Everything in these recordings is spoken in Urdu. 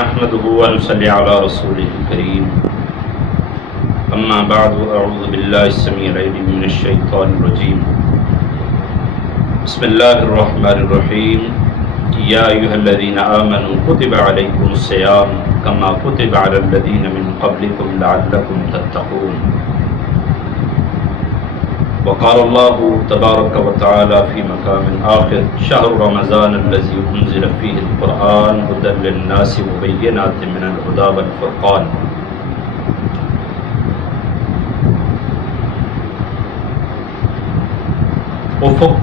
نحمده ونصلي على رسوله الكريم اما بعد اعوذ بالله السميع العليم من الشيطان الرجيم بسم الله الرحمن الرحيم يا ايها الذين امنوا كتب عليكم الصيام كما كتب على الذين من قبلكم لعلكم تتقون وقال الله تبارك وتعالى في مقام آخر شهر رمضان الذي أنزل فيه القرآن هدى للناس وبينات من الهدى والفرقان افق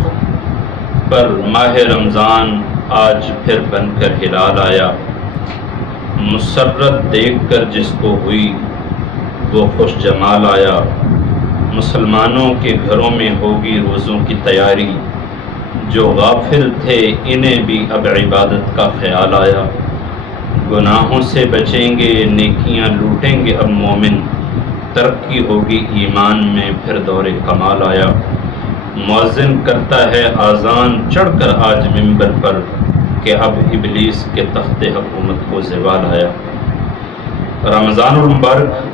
پر ماہ رمضان آج پھر بن کر ہلال آیا، مسرت دیکھ کر جس کو ہوئی وہ خوش جمال آیا، مسلمانوں کے گھروں میں ہوگی روزوں کی تیاری، جو غافل تھے انہیں بھی اب عبادت کا خیال آیا، گناہوں سے بچیں گے نیکیاں لوٹیں گے اب مومن، ترقی ہوگی ایمان میں پھر دور کمال آیا، مؤذن کرتا ہے آذان چڑھ کر آج منبر پر کہ اب ابلیس کے تخت حکومت کو زوال آیا۔ رمضان المبارک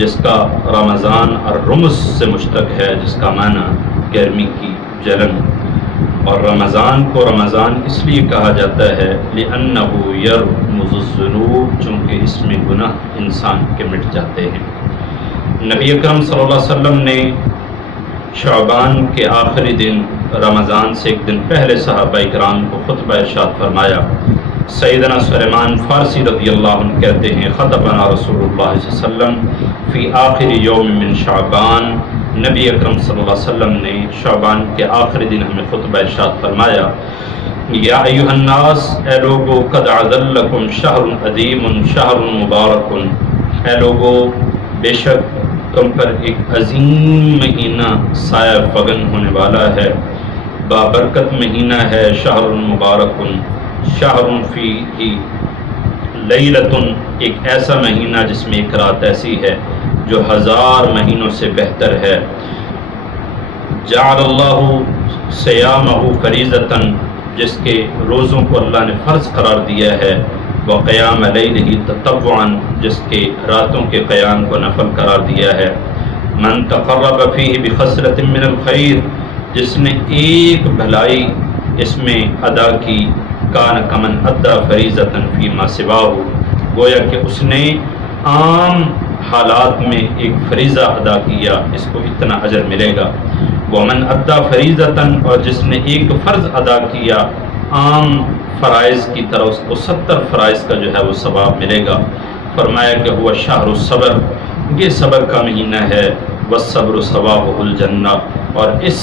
جس کا رمضان الرمز سے مشتق ہے، جس کا معنی گرمی کی جلن، اور رمضان کو رمضان اس لیے کہا جاتا ہے لِأَنَّهُ يَرْمُزُ الذُّنُوبَ، چونکہ اس میں گناہ انسان کے مٹ جاتے ہیں۔ نبی اکرم صلی اللہ علیہ وسلم نے شعبان کے آخری دن رمضان سے ایک دن پہلے صحابہ اکرام کو خطبہ ارشاد فرمایا۔ سیدنا سلیمان فارسی رضی اللہ عنہ کہتے ہیں خطبنا رسول اللہ صلی اللہ علیہ وسلم فی آخر یوم من شعبان، نبی اکرم صلی اللہ علیہ وسلم نے شعبان کے آخری دن ہمیں خطبہ ارشاد فرمایا، یا ایھا الناس، اے لوگو، قد اذلکم شہر عظیم شہر مبارک، اے لوگو بے شک تم پر ایک عظیم مہینہ سایہ فگن ہونے والا ہے، بابرکت مہینہ ہے، شہر مبارک شہر فیہ لیلۃ، ایک ایسا مہینہ جس میں ایک رات ایسی ہے جو 1000 مہینوں سے بہتر ہے، جعل اللہ صیامہ فریضۃ، جس کے روزوں کو اللہ نے فرض قرار دیا ہے، وقیام لیلہ تطوعا، جس کے راتوں کے قیام کو نفل قرار دیا ہے، من تقرب فیہ بخصلۃ من الخیر، جس نے ایک بھلائی اس میں ادا کی، کان کمن ادا فریضۃ فیما سواہ، گویا کہ اس نے عام حالات میں ایک فریضہ ادا کیا، اس کو اتنا اجر ملے گا، ومن ادا فریضۃ، اور جس نے ایک فرض ادا کیا عام فرائض کی طرح اس کو 70 فرائض کا جو ہے وہ ثواب ملے گا۔ فرمایا کہ ہوا شہر الصبر، یہ صبر کا مہینہ ہے، والصبر ثوابہ الجنہ، اور اس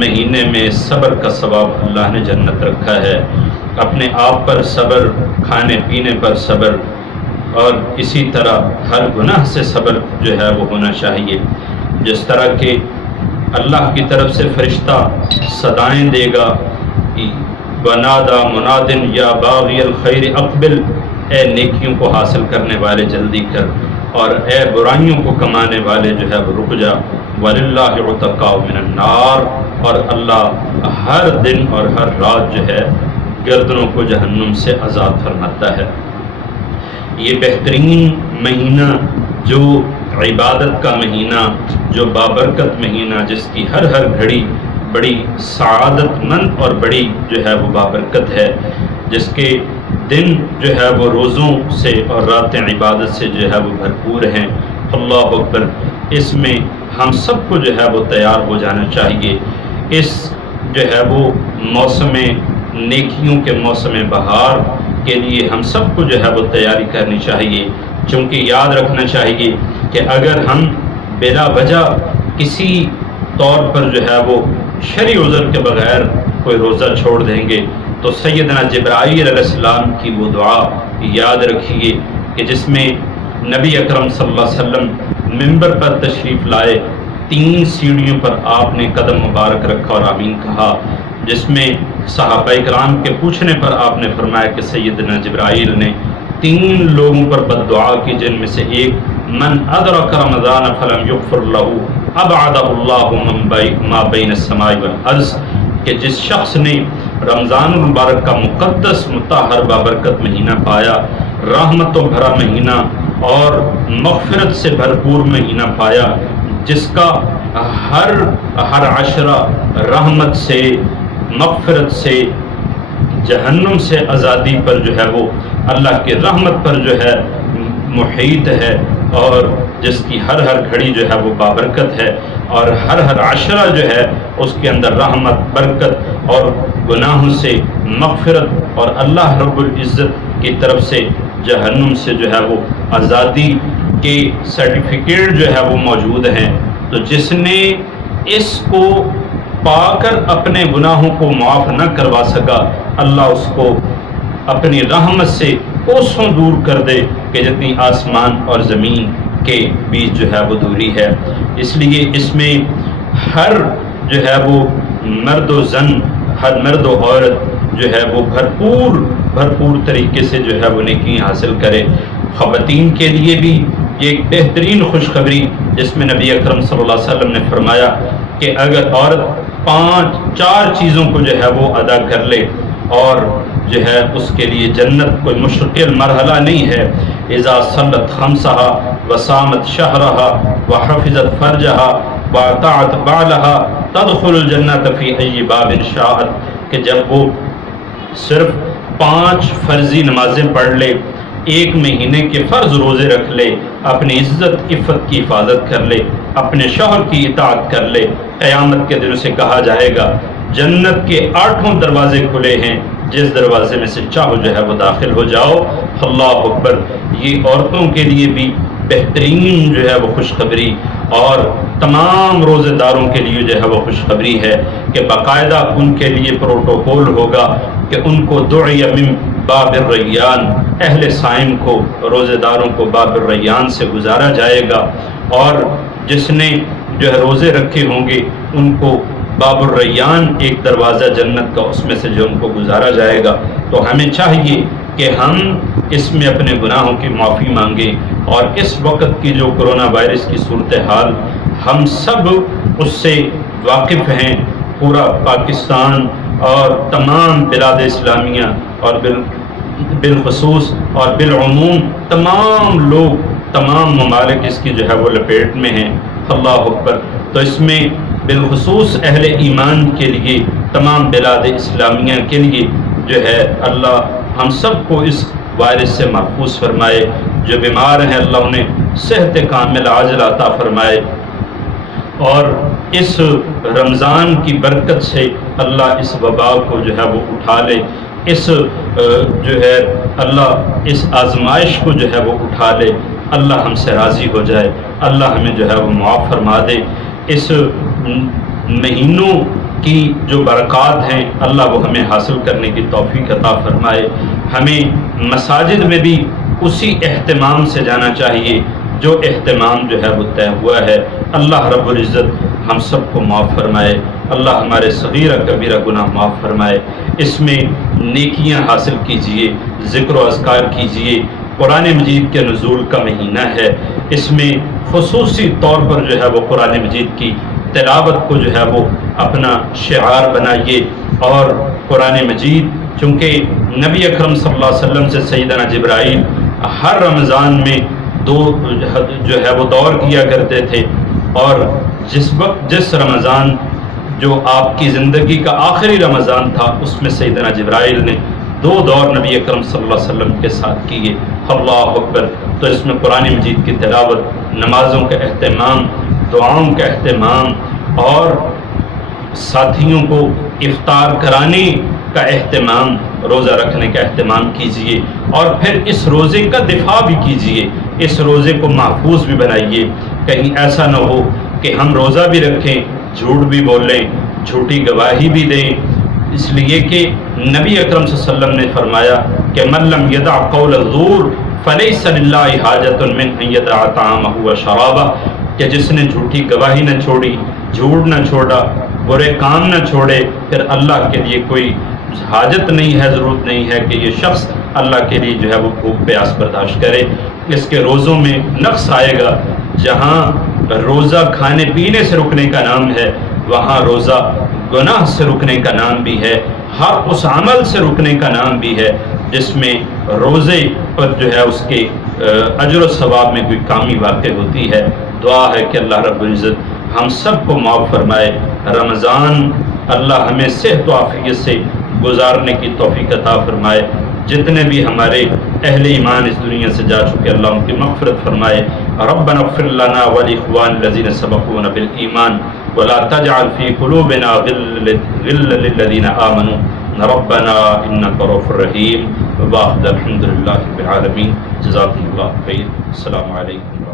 مہینے میں صبر کا ثواب اللہ نے جنت رکھا ہے۔ اپنے آپ پر صبر، کھانے پینے پر صبر، اور اسی طرح ہر گناہ سے صبر جو ہے وہ ہونا چاہیے، جس طرح کہ اللہ کی طرف سے فرشتہ صدائیں دے گا، وَنَادَى مُنَادٍ يَا بَاغِيَ الْخَيْرِ أَقْبِلْ، اے نیکیوں کو حاصل کرنے والے جلدی کر، اور اے برائیوں کو کمانے والے جو ہے وہ رک جا، وَلِلَّهِ عُتَقَاءُ مِنَ النَّارِ، اور اللہ ہر دن اور ہر رات جو ہے گردنوں کو جہنم سے آزاد فرماتا ہے۔ یہ بہترین مہینہ، جو عبادت کا مہینہ، جو بابرکت مہینہ، جس کی ہر گھڑی بڑی سعادت مند اور بڑی جو ہے وہ بابرکت ہے، جس کے دن جو ہے وہ روزوں سے اور راتیں عبادت سے جو ہے وہ بھرپور ہیں۔ اللہ اکبر، اس میں ہم سب کو جو ہے وہ تیار ہو جانا چاہیے، اس جو ہے وہ موسم نیکیوں کے موسم بہار کے لیے ہم سب کو جو ہے وہ تیاری کرنی چاہیے، چونکہ یاد رکھنا چاہیے کہ اگر ہم بلا وجہ کسی طور پر جو ہے وہ شرعی عذر کے بغیر کوئی روزہ چھوڑ دیں گے تو سیدنا جبرائیل علیہ السلام کی وہ دعا یاد رکھیے کہ جس میں نبی اکرم صلی اللہ علیہ وسلم منبر پر تشریف لائے، 3 سیڑھیوں پر آپ نے قدم مبارک رکھا اور آمین کہا، جس میں صحابہ اکرام کے پوچھنے پر آپ نے فرمایا کہ سیدنا جبرائیل نے 3 لوگوں پر بد دعا کی، جن میں سے ایک من ادرک رمضان فلم یغفر له ابعدہ اللہ ما بین السماء والارض، کہ جس شخص نے رمضان المبارک کا مقدس مطہر بابرکت مہینہ پایا، رحمتوں بھرا مہینہ اور مغفرت سے بھرپور مہینہ پایا، جس کا ہر عشرہ رحمت سے، مغفرت سے، جہنم سے آزادی پر جو ہے وہ اللہ کی رحمت پر جو ہے محیط ہے، اور جس کی ہر گھڑی جو ہے وہ بابرکت ہے، اور ہر عشرہ جو ہے اس کے اندر رحمت، برکت اور گناہوں سے مغفرت اور اللہ رب العزت کی طرف سے جہنم سے جو ہے وہ آزادی کے سرٹیفکیٹ جو ہے وہ موجود ہیں۔ تو جس نے اس کو پا کر اپنے گناہوں کو معاف نہ کروا سکا، اللہ اس کو اپنی رحمت سے کوسوں دور کر دے کہ جتنی آسمان اور زمین کے بیچ جو ہے وہ دوری ہے۔ اس لیے اس میں ہر جو ہے وہ مرد و زن، ہر مرد و عورت جو ہے وہ بھرپور طریقے سے جو ہے وہ نیکی حاصل کرے۔ خواتین کے لیے بھی یہ ایک بہترین خوشخبری، جس میں نبی اکرم صلی اللہ علیہ وسلم نے فرمایا کہ اگر عورت 4 چیزوں کو جو ہے وہ ادا کر لے، اور جو ہے اس کے لیے جنت کوئی مشکل مرحلہ نہیں ہے۔ اذا صلت خمسہا وصامت شہرہا وحفظت فرجہا واطاعت بعلہا تدخل الجنت فی ای باب شاءت، کہ جب وہ صرف 5 فرضی نمازیں پڑھ لے، 1 مہینے کے فرض روزے رکھ لے، اپنی عزت عفت کی حفاظت کر لے، اپنے شوہر کی اطاعت کر لے، قیامت کے دن سے کہا جائے گا جنت کے 8 دروازے کھلے ہیں، جس دروازے میں سے چاہو جو ہے وہ داخل ہو جاؤ۔ اللہ اکبر! یہ عورتوں کے لیے بھی بہترین جو ہے وہ خوشخبری، اور تمام روزے داروں کے لیے جو ہے وہ خوشخبری ہے کہ باقاعدہ ان کے لیے پروٹوکول ہوگا کہ ان کو دعی من باب الریان، اہل صائم کو، روزے داروں کو باب الریان سے گزارا جائے گا، اور جس نے جو ہے روزے رکھے ہوں گے ان کو باب الریان، ایک دروازہ جنت کا، اس میں سے جو ان کو گزارا جائے گا۔ تو ہمیں چاہیے کہ ہم اس میں اپنے گناہوں کی معافی مانگیں، اور اس وقت کی جو کرونا وائرس کی صورتحال، ہم سب اس سے واقف ہیں، پورا پاکستان اور تمام بلاد اسلامیہ، اور بالخصوص اور بالعموم تمام لوگ، تمام ممالک اس کی جو ہے وہ لپیٹ میں ہیں۔ اللہ اکبر! تو اس میں بالخصوص اہل ایمان کے لیے، تمام بلاد اسلامیہ کے لیے جو ہے اللہ ہم سب کو اس وائرس سے محفوظ فرمائے۔ جو بیمار ہیں اللہ انہیں صحت کامل عاجل عطا فرمائے، اور اس رمضان کی برکت سے اللہ اس وبا کو جو ہے وہ اٹھا لے، اس جو ہے اللہ اس آزمائش کو جو ہے وہ اٹھا لے، اللہ ہم سے راضی ہو جائے، اللہ ہمیں جو ہے وہ معاف فرما دے۔ اس مہینوں کی جو برکات ہیں اللہ وہ ہمیں حاصل کرنے کی توفیق عطا فرمائے۔ ہمیں مساجد میں بھی اسی اہتمام سے جانا چاہیے جو اہتمام جو ہے وہ طے ہوا ہے۔ اللہ رب العزت ہم سب کو معاف فرمائے، اللہ ہمارے صغیرہ کبیرہ گناہ معاف فرمائے۔ اس میں نیکیاں حاصل کیجئے، ذکر و اذکار کیجئے۔ قرآن مجید کے نزول کا مہینہ ہے، اس میں خصوصی طور پر جو ہے وہ قرآن مجید کی تلاوت کو جو ہے وہ اپنا شعار بنائیے۔ اور قرآن مجید چونکہ نبی اکرم صلی اللہ علیہ وسلم سے سیدنا جبرائیل ہر رمضان میں جو ہے وہ دور کیا کرتے تھے، اور جس رمضان جو آپ کی زندگی کا آخری رمضان تھا، اس میں سیدنا جبرائیل نے 2 دور نبی اکرم صلی اللہ علیہ وسلم کے ساتھ کیے۔ اللہ اکبر! تو اس میں قرآن مجید کی تلاوت، نمازوں کا اہتمام، دعاؤں کا اہتمام، اور ساتھیوں کو افطار کرانے کا اہتمام، روزہ رکھنے کا اہتمام کیجئے، اور پھر اس روزے کا دفاع بھی کیجئے، اس روزے کو محفوظ بھی بنائیے۔ کہیں ایسا نہ ہو کہ ہم روزہ بھی رکھیں، جھوٹ بھی بولیں، جھوٹی گواہی بھی دیں، اس لیے کہ نبی اکرم صلی اللہ علیہ وسلم نے فرمایا کہ من لم یدع قول الزور فلیس للہ حاجۃ من ان یدع طعامہ وشرابہ، کہ جس نے جھوٹی گواہی نہ چھوڑی، جھوٹ نہ چھوڑا، برے کام نہ چھوڑے، پھر اللہ کے لیے کوئی حاجت نہیں ہے، ضرورت نہیں ہے کہ یہ شخص اللہ کے لیے جو ہے وہ بھوک پیاس برداشت کرے۔ اس کے روزوں میں نقص آئے گا، جہاں روزہ کھانے پینے سے رکنے کا نام ہے، وہاں روزہ گناہ سے رکنے کا نام بھی ہے، ہر اس عمل سے رکنے کا نام بھی ہے جس میں روزے پر جو ہے اس کے اجر و ثواب میں کوئی کامی واقع ہوتی ہے۔ دعا ہے کہ اللہ رب العزت ہم سب کو معاف فرمائے، رمضان اللہ ہمیں صحت و عافیت سے گزارنے کی توفیق عطا فرمائے۔ جتنے بھی ہمارے اہل ایمان اس دنیا سے جا چکے اللہ ان کی مغفرت فرمائے۔ ربنا اغفر لنا ولاخوان الذين سبقونا بالایمان ولا تجعل في قلوبنا غلا للذين آمنوا ربنا انك رؤوف رحیم۔ واخر الحمد للہ رب العالمین۔ جزاکم اللہ خیر۔ السلام علیکم۔